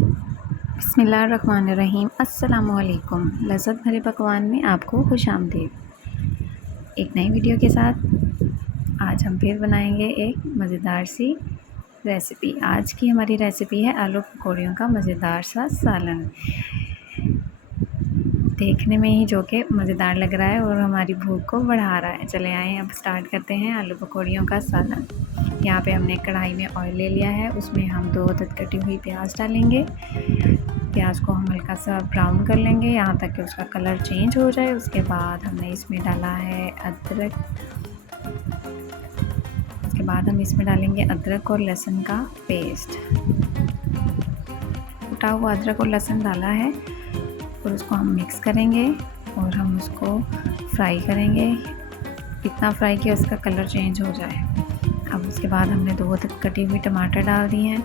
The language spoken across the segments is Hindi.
बिस्मिल्लाहिर्रहमानिर्रहीम। अस्सलामुअलैकुम। लज़्ज़त भरे पकवान में आपको खुशामदीद। एक नई वीडियो के साथ आज हम फिर बनाएंगे एक मज़ेदार सी रेसिपी। आज की हमारी रेसिपी है आलू पकौड़ियों का मज़ेदार सा सालन। देखने में ही जो कि मज़ेदार लग रहा है और हमारी भूख को बढ़ा रहा है। चले आए अब स्टार्ट करते हैं आलू पकौड़ियों का सालन। यहाँ पे हमने कढ़ाई में ऑयल ले लिया है, उसमें हम 2 अदद कटी हुई प्याज डालेंगे। प्याज को हम हल्का सा ब्राउन कर लेंगे यहाँ तक कि उसका कलर चेंज हो जाए। उसके बाद हमने इसमें डाला है अदरक। उसके बाद हम इसमें डालेंगे अदरक और लहसुन का पेस्ट। कुटा हुआ अदरक और लहसुन डाला है और उसको हम मिक्स करेंगे और हम उसको फ्राई करेंगे, इतना फ्राई कि उसका कलर चेंज हो जाए। अब उसके बाद हमने 2 अदद कटी हुई टमाटर डाल दिए हैं।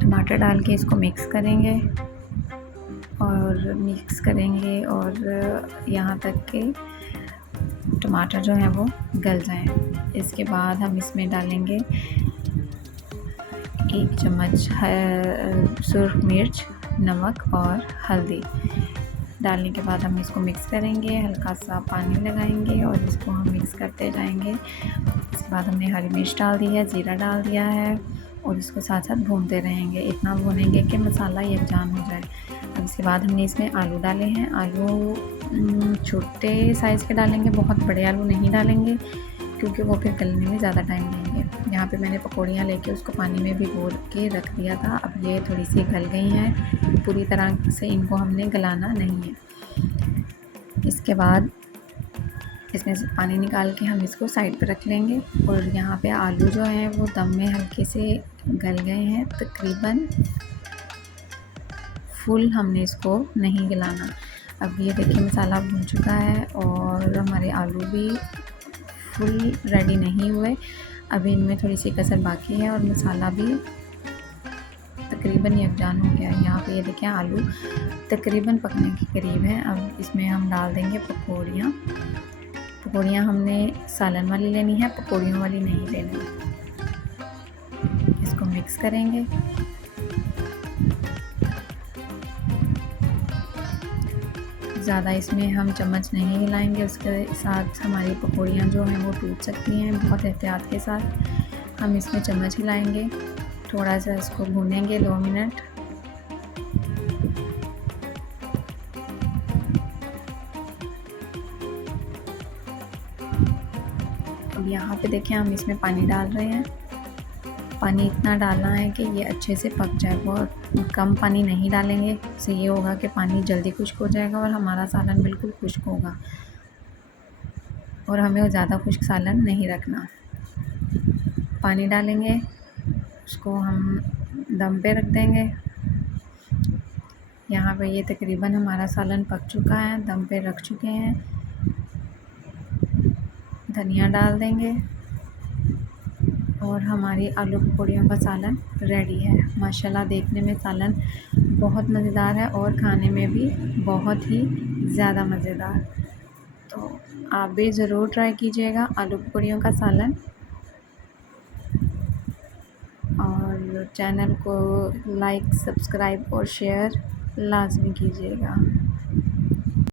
टमाटर डाल के इसको मिक्स करेंगे और यहाँ तक कि टमाटर जो है वो गल जाएं। इसके बाद हम इसमें डालेंगे 1 चम्मच सुर्ख मिर्च, नमक और हल्दी। डालने के बाद हम इसको मिक्स करेंगे, हल्का सा पानी लगाएंगे और इसको हम मिक्स करते जाएंगे। इसके बाद हमने हरी मिर्च डाल दी है, ज़ीरा डाल दिया है और इसको साथ साथ भूनते रहेंगे, इतना भूनेंगे कि मसाला यकजान हो जाए। अब इसके बाद हमने इसमें आलू डाले हैं। आलू छोटे साइज़ के डालेंगे, बहुत बड़े आलू नहीं डालेंगे क्योंकि वो फिर गलने में ज़्यादा टाइम लेंगे। यहाँ पे मैंने पकौड़ियाँ लेके उसको पानी में भिगो के रख दिया था। अब ये थोड़ी सी गल गई हैं, पूरी तरह से इनको हमने गलाना नहीं है। इसके बाद इसमें से पानी निकाल के हम इसको साइड पे रख लेंगे और यहाँ पे आलू जो हैं वो दम में हल्के से गल गए हैं, तकरीबन फुल हमने इसको नहीं गलाना। अब ये देखिए मसाला भून चुका है और हमारे आलू भी फुल रेडी नहीं हुए, अभी इनमें थोड़ी सी कसर बाकी है और मसाला भी तकरीबन यकजान हो गया है। यहाँ पे ये देखिए आलू तकरीबन पकने के करीब है। अब इसमें हम डाल देंगे पकौड़ियाँ। पकौड़ियाँ हमने सालन वाली लेनी है, पकौड़ियों वाली नहीं लेनी। इसको मिक्स करेंगे। ज़्यादा इसमें हम चम्मच नहीं हिलाएंगे, उसके साथ हमारी पकौड़ियाँ जो हैं वो टूट सकती हैं। बहुत एहतियात के साथ हम इसमें चम्मच हिलाएंगे, थोड़ा सा इसको भूनेंगे 2 मिनट। अब यहाँ पे देखें हम इसमें पानी डाल रहे हैं। पानी इतना डालना है कि ये अच्छे से पक जाए, बहुत कम पानी नहीं डालेंगे, इससे ये होगा कि पानी जल्दी खुश्क हो जाएगा और हमारा सालन बिल्कुल खुश्क होगा और हमें ज़्यादा खुश्क सालन नहीं रखना। पानी डालेंगे, उसको हम दम पे रख देंगे। यहाँ पे ये तकरीबन हमारा सालन पक चुका है, दम पे रख चुके हैं। धनिया डाल देंगे और हमारी आलू पकौड़ियों का सालन रेडी है। माशाल्लाह देखने में सालन बहुत मज़ेदार है और खाने में भी बहुत ही ज़्यादा मज़ेदार। तो आप भी ज़रूर ट्राई कीजिएगा आलू पकौड़ियों का सालन और चैनल को लाइक, सब्सक्राइब और शेयर लाज़मी कीजिएगा।